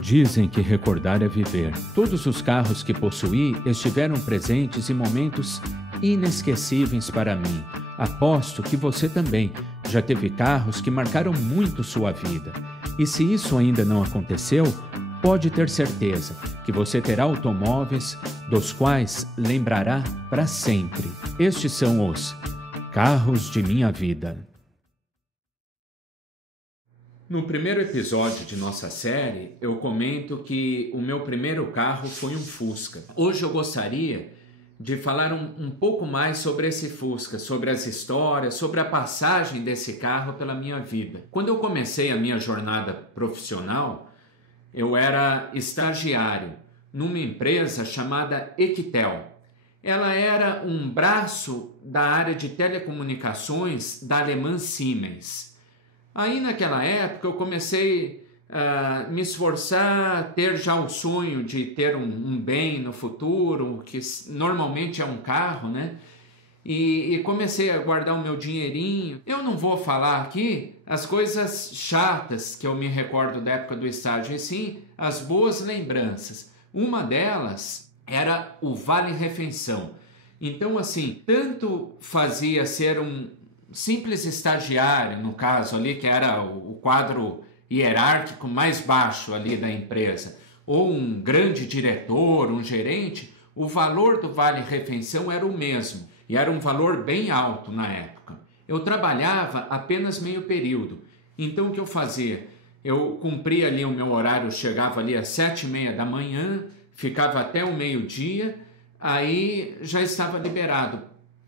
Dizem que recordar é viver. Todos os carros que possuí estiveram presentes em momentos inesquecíveis para mim. Aposto que você também já teve carros que marcaram muito sua vida. E se isso ainda não aconteceu, pode ter certeza que você terá automóveis dos quais lembrará para sempre. Estes são os carros de minha vida. No primeiro episódio de nossa série, eu comento que o meu primeiro carro foi um Fusca. Hoje eu gostaria de falar um pouco mais sobre esse Fusca, sobre as histórias, sobre a passagem desse carro pela minha vida. Quando eu comecei a minha jornada profissional, eu era estagiário numa empresa chamada Equitel. Ela era um braço da área de telecomunicações da alemã Siemens. Aí naquela época eu comecei a me esforçar, ter já o sonho de ter um bem no futuro, que normalmente é um carro, né? E comecei a guardar o meu dinheirinho. Eu não vou falar aqui as coisas chatas que eu me recordo da época do estágio, e sim as boas lembranças. Uma delas era o vale-refeição. Então, assim, tanto fazia ser um simples estagiário, no caso ali, que era o quadro hierárquico mais baixo ali da empresa, ou um grande diretor, um gerente, o valor do vale-refeição era o mesmo, e era um valor bem alto na época. Eu trabalhava apenas meio período, então o que eu fazia? Eu cumpria ali o meu horário, chegava ali às 7h30 da manhã, ficava até o meio-dia, aí já estava liberado.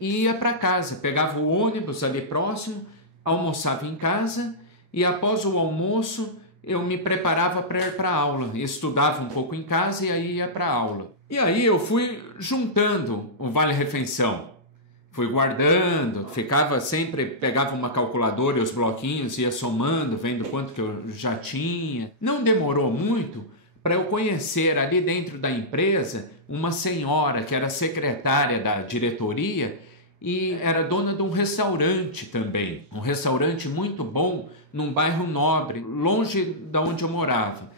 Ia para casa, pegava o ônibus ali próximo, almoçava em casa e após o almoço eu me preparava para ir para a aula. Estudava um pouco em casa e aí ia para a aula. E aí eu fui juntando o vale-refeição. Fui guardando, ficava sempre, pegava uma calculadora e os bloquinhos, ia somando, vendo quanto que eu já tinha. Não demorou muito para eu conhecer ali dentro da empresa uma senhora que era secretária da diretoria e era dona de um restaurante também, um restaurante muito bom num bairro nobre, longe de onde eu morava.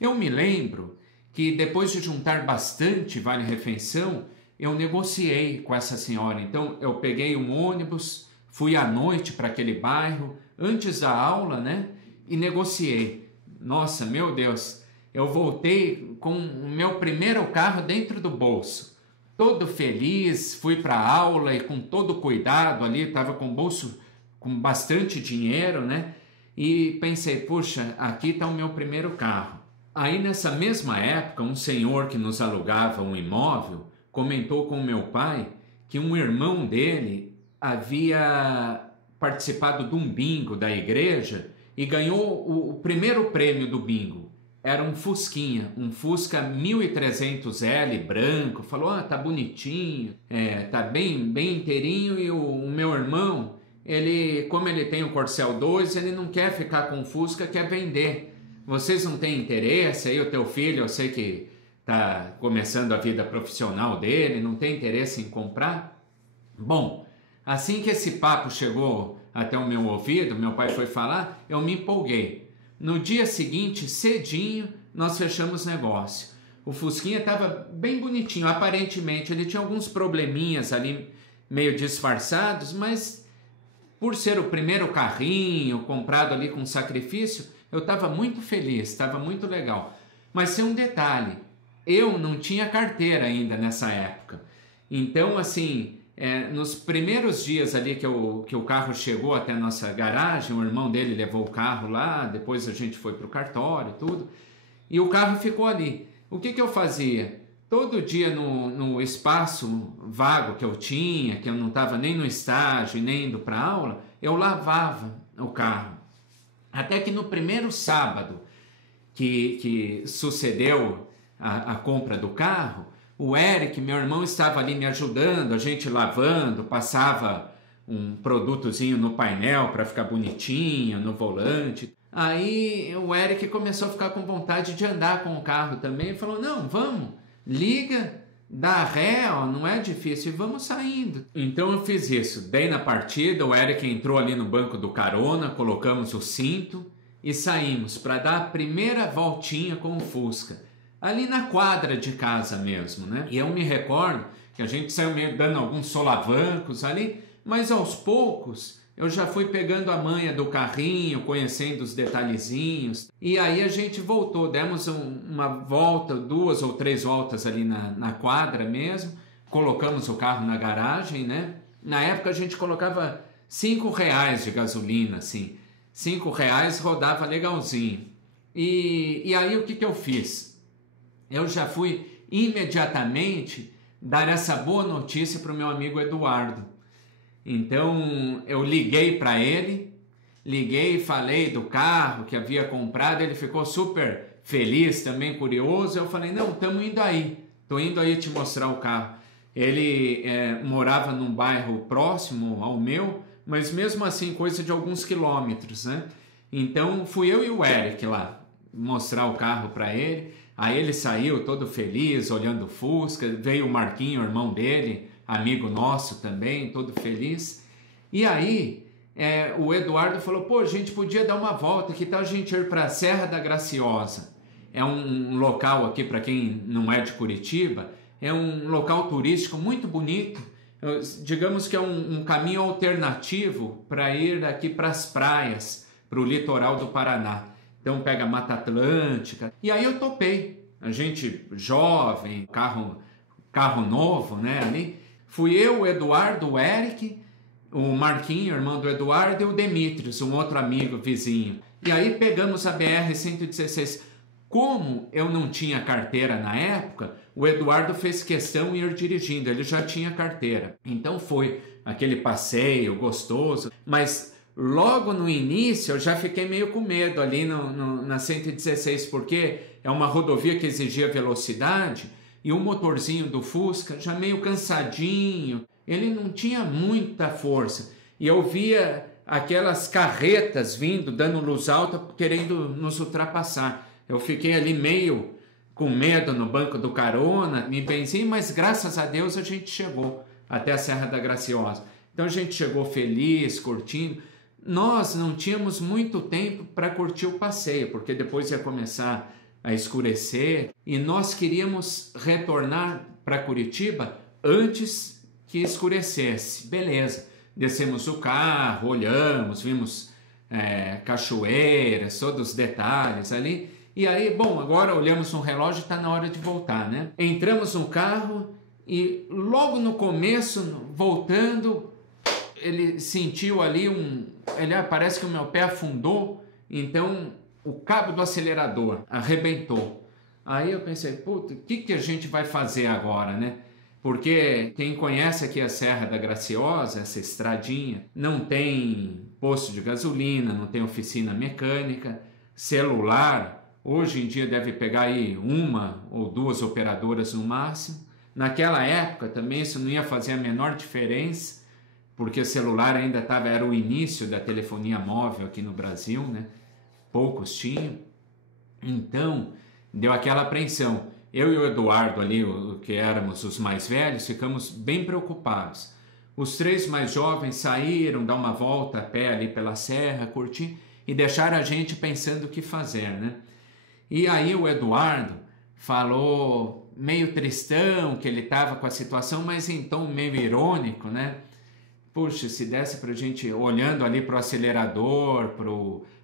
Eu me lembro que depois de juntar bastante vale-refeição, eu negociei com essa senhora. Então eu peguei um ônibus, fui à noite para aquele bairro, antes da aula, né? E negociei. Nossa, meu Deus, eu voltei com o meu primeiro carro dentro do bolso. Todo feliz, fui para a aula e com todo cuidado ali, estava com o bolso com bastante dinheiro, né? E pensei, puxa, aqui está o meu primeiro carro. Aí nessa mesma época, um senhor que nos alugava um imóvel comentou com o meu pai que um irmão dele havia participado de um bingo da igreja e ganhou o primeiro prêmio do bingo. Era um Fusquinha, um Fusca 1300L branco. Falou, tá bonitinho, tá bem inteirinho. E o meu irmão, como ele tem o Corcel 2, ele não quer ficar com o Fusca, quer vender. Vocês não têm interesse? Aí o teu filho, eu sei que está começando a vida profissional dele, não tem interesse em comprar? Bom, assim que esse papo chegou até o meu ouvido, meu pai foi falar, eu me empolguei. No dia seguinte, cedinho, nós fechamos negócio. O Fusquinha estava bem bonitinho, aparentemente. Ele tinha alguns probleminhas ali, meio disfarçados, mas por ser o primeiro carrinho, comprado ali com sacrifício, eu estava muito feliz, estava muito legal. Mas tem um detalhe, eu não tinha carteira ainda nessa época. Então, assim, nos primeiros dias ali que o carro chegou até a nossa garagem, o irmão dele levou o carro lá, depois a gente foi para o cartório e tudo, e o carro ficou ali. O que eu fazia? Todo dia no espaço vago que eu tinha, que eu não estava nem no estágio, nem indo para a aula, eu lavava o carro. Até que no primeiro sábado que sucedeu a compra do carro, o Eric, meu irmão, estava ali me ajudando, a gente lavando, passava um produtozinho no painel para ficar bonitinho, no volante. Aí o Eric começou a ficar com vontade de andar com o carro também, e falou, não, vamos, liga, dá ré, ó, não é difícil, e vamos saindo. Então eu fiz isso, dei na partida, o Eric entrou ali no banco do carona, colocamos o cinto, e saímos para dar a primeira voltinha com o Fusca, ali na quadra de casa mesmo, né? E eu me recordo que a gente saiu meio dando alguns solavancos ali, mas aos poucos eu já fui pegando a manha do carrinho, conhecendo os detalhezinhos, e aí a gente voltou, demos uma volta, 2 ou 3 voltas ali na quadra mesmo, colocamos o carro na garagem, né? Na época a gente colocava R$5 de gasolina, assim, R$5 rodava legalzinho. E aí o que eu fiz? Eu já fui imediatamente dar essa boa notícia para o meu amigo Eduardo. Então eu liguei para ele, e falei do carro que havia comprado, ele ficou super feliz, também curioso. Eu falei, não, estamos indo aí, estou indo aí te mostrar o carro. Ele morava num bairro próximo ao meu, mas mesmo assim coisa de alguns quilômetros, né? Então fui eu e o Eric lá mostrar o carro para ele. Aí ele saiu todo feliz, olhando o Fusca. Veio o Marquinho, irmão dele, amigo nosso também, todo feliz. E aí o Eduardo falou, pô, a gente podia dar uma volta, que tal a gente ir para a Serra da Graciosa? É um local aqui, para quem não é de Curitiba, é um local turístico muito bonito. Digamos que é um caminho alternativo para ir aqui para as praias, para o litoral do Paraná. Então pega a Mata Atlântica. E aí eu topei. A gente jovem, carro novo, né? Ali. Fui eu, o Eduardo, o Eric, o Marquinho, irmão do Eduardo, e o Demetrios, um outro amigo vizinho. E aí pegamos a BR-116. Como eu não tinha carteira na época, o Eduardo fez questão de ir dirigindo, ele já tinha carteira. Então foi aquele passeio gostoso, mas logo no início eu já fiquei meio com medo ali na 116, porque é uma rodovia que exigia velocidade e o motorzinho do Fusca já meio cansadinho, ele não tinha muita força. E eu via aquelas carretas vindo, dando luz alta, querendo nos ultrapassar. Eu fiquei ali meio com medo no banco do carona, me benzi, mas graças a Deus a gente chegou até a Serra da Graciosa. Então a gente chegou feliz, curtindo. Nós não tínhamos muito tempo para curtir o passeio, porque depois ia começar a escurecer e nós queríamos retornar para Curitiba antes que escurecesse. Beleza, descemos o carro, olhamos, vimos cachoeiras, todos os detalhes ali. E aí, bom, agora olhamos no relógio e está na hora de voltar, né? Entramos no carro e logo no começo, voltando, ele sentiu ali parece que o meu pé afundou, então o cabo do acelerador arrebentou. Aí eu pensei, puta, o que a gente vai fazer agora, né? Porque quem conhece aqui a Serra da Graciosa, essa estradinha, não tem posto de gasolina, não tem oficina mecânica, celular. Hoje em dia deve pegar aí 1 ou 2 operadoras no máximo. Naquela época também isso não ia fazer a menor diferença, porque o celular ainda era o início da telefonia móvel aqui no Brasil, né? Poucos tinham. Então, deu aquela apreensão. Eu e o Eduardo ali, que éramos os mais velhos, ficamos bem preocupados. Os 3 mais jovens saíram, dar uma volta a pé ali pela serra, curtir, e deixaram a gente pensando o que fazer, né? E aí o Eduardo falou meio tristão, que ele estava com a situação, mas em tom meio irônico, né? Puxa, se desse para a gente, olhando ali para o acelerador,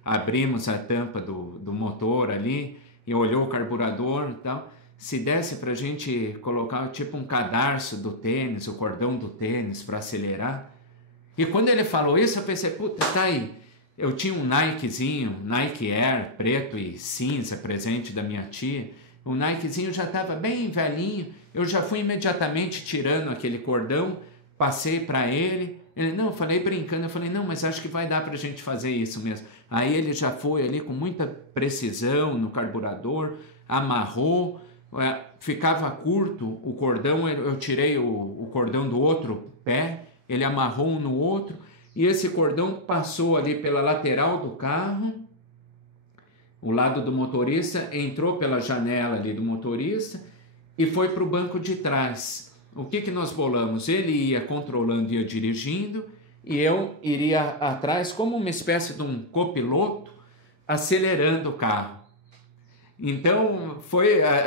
abrimos a tampa do motor ali e olhou o carburador e tal, se desse para a gente colocar tipo um cadarço do tênis, o cordão do tênis para acelerar. E quando ele falou isso, eu pensei, puta, tá aí. Eu tinha um Nikezinho, Nike Air, preto e cinza, presente da minha tia. O Nikezinho já estava bem velhinho, eu já fui imediatamente tirando aquele cordão, passei para ele. Ele, não, eu falei brincando, eu falei, não, mas acho que vai dar para a gente fazer isso mesmo. Aí ele já foi ali com muita precisão no carburador, amarrou, ficava curto o cordão, eu tirei o cordão do outro pé, ele amarrou um no outro, e esse cordão passou ali pela lateral do carro, o lado do motorista, entrou pela janela ali do motorista e foi para o banco de trás. O que nós bolamos? Ele ia controlando, ia dirigindo, e eu iria atrás como uma espécie de um copiloto acelerando o carro. Então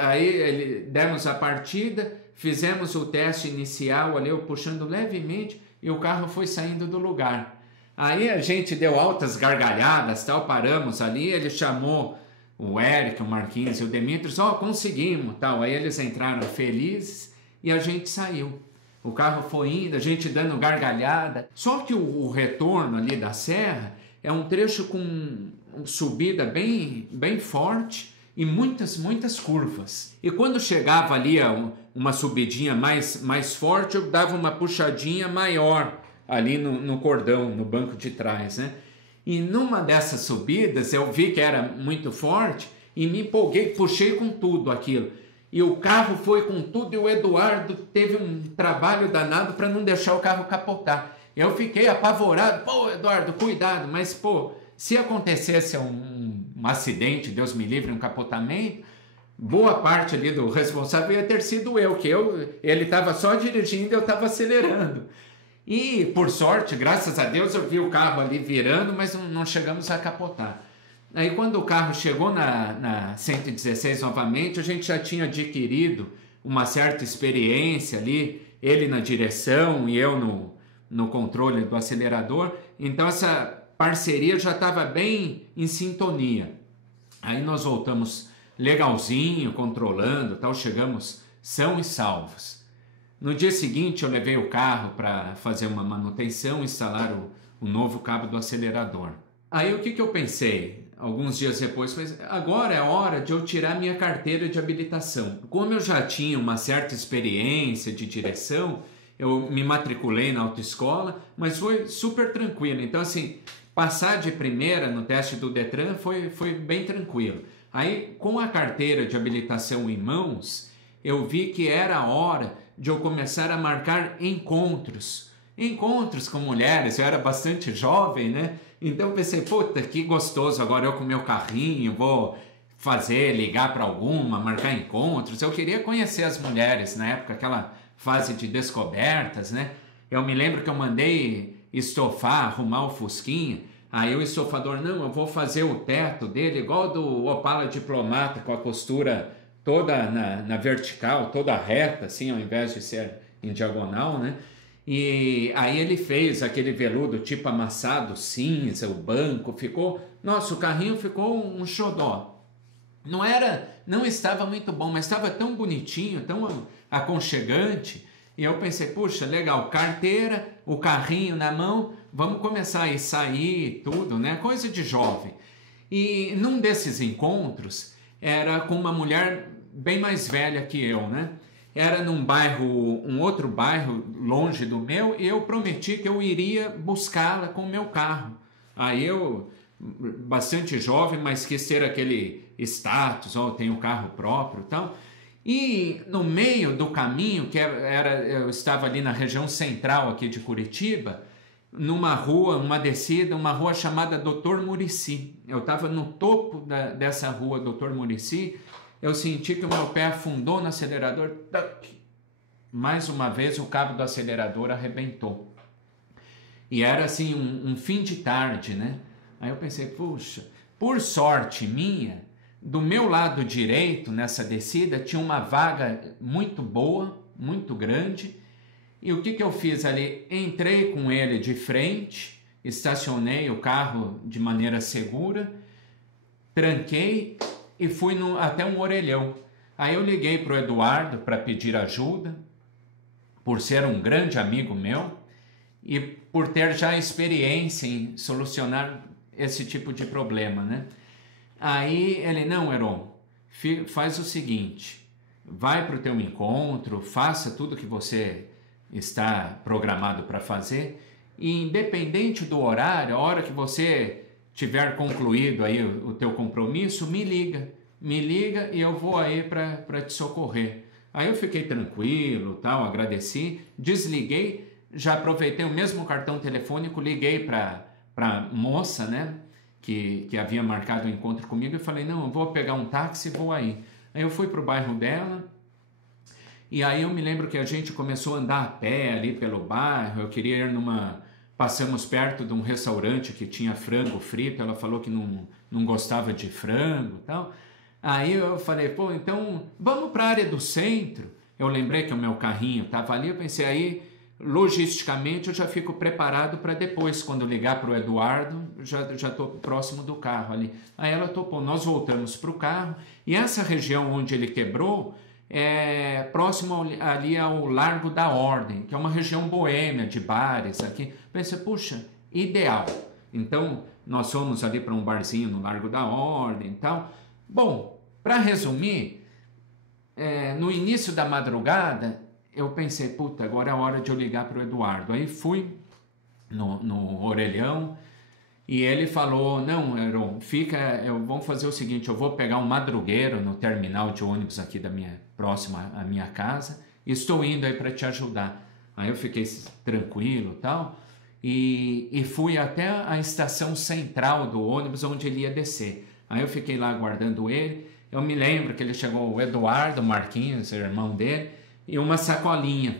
aí demos a partida, fizemos o teste inicial ali, eu puxando levemente, e o carro foi saindo do lugar. Aí a gente deu altas gargalhadas, tal, paramos ali, ele chamou o Eric, o Marquinhos e o Demetrios, conseguimos, tal. Aí eles entraram felizes e a gente saiu. O carro foi indo, a gente dando gargalhada. Só que o retorno ali da serra é um trecho com subida bem forte e muitas curvas. E quando chegava ali uma subidinha mais forte, eu dava uma puxadinha maior ali no cordão, no banco de trás, né? E numa dessas subidas eu vi que era muito forte e me empolguei, puxei com tudo aquilo. E o carro foi com tudo e o Eduardo teve um trabalho danado para não deixar o carro capotar. Eu fiquei apavorado. Pô, Eduardo, cuidado, mas se acontecesse um acidente, Deus me livre, um capotamento, boa parte ali do responsável ia ter sido ele estava só dirigindo e eu estava acelerando. E, por sorte, graças a Deus, eu vi o carro ali virando, mas não chegamos a capotar. Aí, quando o carro chegou na 116 novamente, a gente já tinha adquirido uma certa experiência ali, ele na direção e eu no controle do acelerador. Então, essa parceria já estava bem em sintonia. Aí nós voltamos legalzinho, controlando, tal, chegamos são e salvos. No dia seguinte eu levei o carro para fazer uma manutenção, instalar o novo cabo do acelerador. Aí o que eu pensei? Alguns dias depois, agora é hora de eu tirar minha carteira de habilitação. Como eu já tinha uma certa experiência de direção, eu me matriculei na autoescola, mas foi super tranquilo. Então assim, passar de primeira no teste do Detran foi bem tranquilo. Aí com a carteira de habilitação em mãos, eu vi que era a hora de eu começar a marcar encontros com mulheres. Eu era bastante jovem, né? Então eu pensei, puta, que gostoso, agora eu com meu carrinho vou ligar para alguma, marcar encontros. Eu queria conhecer as mulheres na época, aquela fase de descobertas, né? Eu me lembro que eu mandei estofar, arrumar o Fusquinha. Aí o estofador, não, eu vou fazer o teto dele igual do Opala Diplomata, com a costura toda na vertical, toda reta, assim, ao invés de ser em diagonal, né? E aí ele fez aquele veludo tipo amassado, cinza, o banco, o carrinho ficou um xodó. Não estava muito bom, mas estava tão bonitinho, tão aconchegante, e eu pensei, puxa, legal, carteira, o carrinho na mão, vamos começar a sair, tudo, né? Coisa de jovem. E num desses encontros, era com uma mulher bem mais velha que eu, né? Era um outro bairro longe do meu, e eu prometi que eu iria buscá-la com o meu carro. Aí eu, bastante jovem, mas quis ter aquele status, tenho carro próprio e tal. E no meio do caminho, eu estava ali na região central aqui de Curitiba, numa rua, uma descida, uma rua chamada Doutor Muricy. Eu estava no topo dessa rua, Doutor Muricy. Eu senti que o meu pé afundou no acelerador. Mais uma vez o cabo do acelerador arrebentou. E era assim um fim de tarde, né? Aí eu pensei, puxa, por sorte minha, do meu lado direito, nessa descida, tinha uma vaga muito boa, muito grande. E o que eu fiz ali? Entrei com ele de frente, estacionei o carro de maneira segura, tranquei e fui até um orelhão. Aí eu liguei para o Eduardo para pedir ajuda, por ser um grande amigo meu e por ter já experiência em solucionar esse tipo de problema, né? Aí ele, não, Heron, faz o seguinte, vai para o teu encontro, faça tudo que você está programado para fazer, e independente do horário, a hora que você tiver concluído aí o teu compromisso, me liga e eu vou aí para te socorrer. Aí eu fiquei tranquilo, tal, agradeci, desliguei, já aproveitei o mesmo cartão telefônico, liguei para a moça, né, que havia marcado o encontro comigo, e falei, não, eu vou pegar um táxi e vou aí. Aí eu fui para o bairro dela, e aí eu me lembro que a gente começou a andar a pé ali pelo bairro, eu queria ir passamos perto de um restaurante que tinha frango frito, ela falou que não gostava de frango e tal. Aí eu falei, pô, então vamos para a área do centro. Eu lembrei que o meu carrinho estava ali, eu pensei, aí logisticamente eu já fico preparado para depois, quando ligar para o Eduardo, já estou próximo do carro ali. Aí ela topou, nós voltamos para o carro, e essa região onde ele quebrou é próximo ali ao Largo da Ordem, que é uma região boêmia de bares aqui. Pensei, puxa, ideal. Então nós fomos ali para um barzinho no Largo da Ordem e tal. Bom, para resumir, no início da madrugada, eu pensei, puta, agora é a hora de eu ligar para o Eduardo. Aí fui no orelhão e ele falou, não, Heron, vamos fazer o seguinte, eu vou pegar um madrugueiro no terminal de ônibus aqui próximo à minha casa, e estou indo aí para te ajudar. Aí eu fiquei tranquilo e tal, e fui até a estação central do ônibus onde ele ia descer. Aí eu fiquei lá aguardando ele. Eu me lembro que ele chegou, o Eduardo, o Marquinhos, o irmão dele, e uma sacolinha.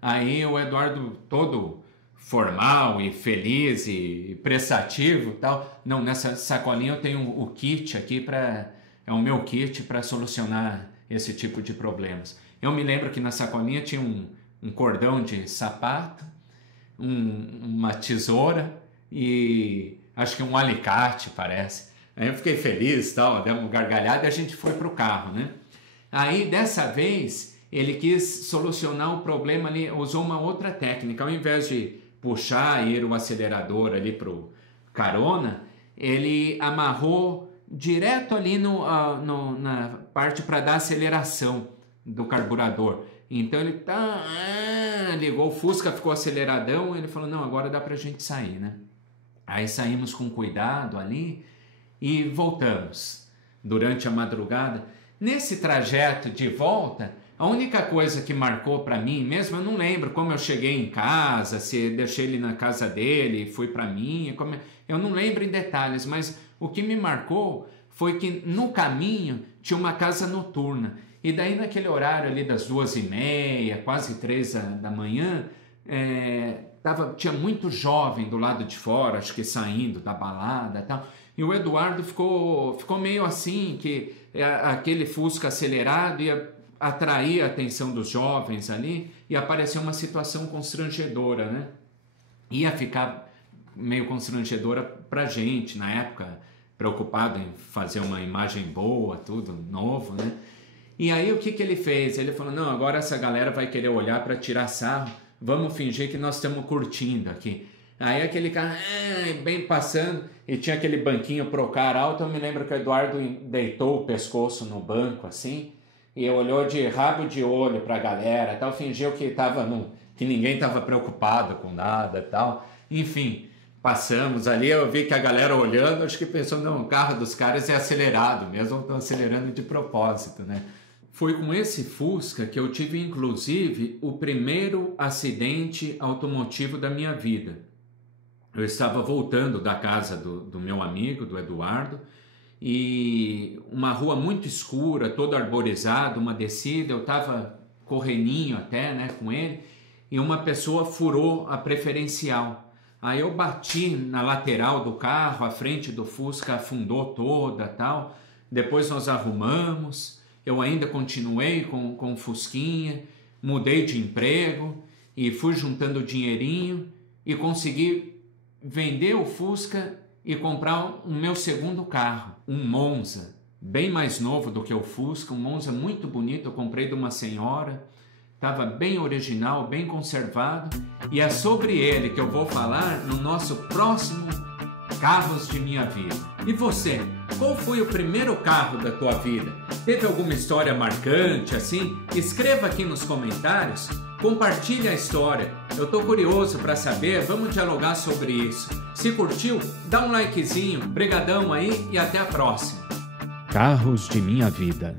Aí o Eduardo todo formal e feliz e prestativo e tal. Não, nessa sacolinha eu tenho o kit aqui é o meu kit para solucionar esse tipo de problemas. Eu me lembro que na sacolinha tinha um cordão de sapato, uma tesoura e acho que um alicate, parece. Aí eu fiquei feliz, tal, demos uma gargalhada e a gente foi para o carro, né? Aí, dessa vez, ele quis solucionar o problema ali, usou uma outra técnica. Ao invés de puxar e ir o acelerador ali para o carona, ele amarrou direto ali na parte para dar aceleração do carburador. Então ele ligou, o Fusca ficou aceleradão, ele falou, não, agora dá pra gente sair, né? Aí saímos com cuidado ali e voltamos durante a madrugada. Nesse trajeto de volta, a única coisa que marcou para mim mesmo, eu não lembro como eu cheguei em casa, se deixei ele na casa dele, fui para minha, eu não lembro em detalhes, mas o que me marcou foi que no caminho tinha uma casa noturna. E daí naquele horário ali das 2h30, quase 3 da manhã, tinha muito jovem do lado de fora, acho que saindo da balada e tal. E o Eduardo ficou meio assim, que aquele Fusca acelerado ia atrair a atenção dos jovens ali e apareceu uma situação constrangedora, né? Ia ficar meio constrangedora pra gente na época, preocupado em fazer uma imagem boa, tudo novo, né? E aí o que ele fez? Ele falou, não, agora essa galera vai querer olhar para tirar sarro, vamos fingir que nós estamos curtindo aqui. Aí aquele carro, bem passando, e tinha aquele banquinho Procar alto, eu me lembro que o Eduardo deitou o pescoço no banco assim, e olhou de rabo de olho para a galera, tal, fingiu que ninguém estava preocupado com nada tal. Enfim, passamos ali, eu vi que a galera olhando, acho que pensou, não, o carro dos caras é acelerado mesmo, estão acelerando de propósito, né? Foi com esse Fusca que eu tive, inclusive, o primeiro acidente automotivo da minha vida. Eu estava voltando da casa do meu amigo, do Eduardo, e uma rua muito escura, toda arborizada, uma descida, eu estava correninho até, né, com ele, e uma pessoa furou a preferencial. Aí eu bati na lateral do carro, a frente do Fusca afundou toda, tal. Depois nós arrumamos, eu ainda continuei com o Fusquinha, mudei de emprego e fui juntando dinheirinho e consegui vender o Fusca e comprar o meu segundo carro, um Monza, bem mais novo do que o Fusca, um Monza muito bonito, eu comprei de uma senhora, estava bem original, bem conservado, e é sobre ele que eu vou falar no nosso próximo Carros de Minha Vida. E você, qual foi o primeiro carro da tua vida? Teve alguma história marcante assim? Escreva aqui nos comentários, compartilhe a história. Eu tô curioso para saber, vamos dialogar sobre isso. Se curtiu, dá um likezinho, brigadão aí e até a próxima. Carros de Minha Vida.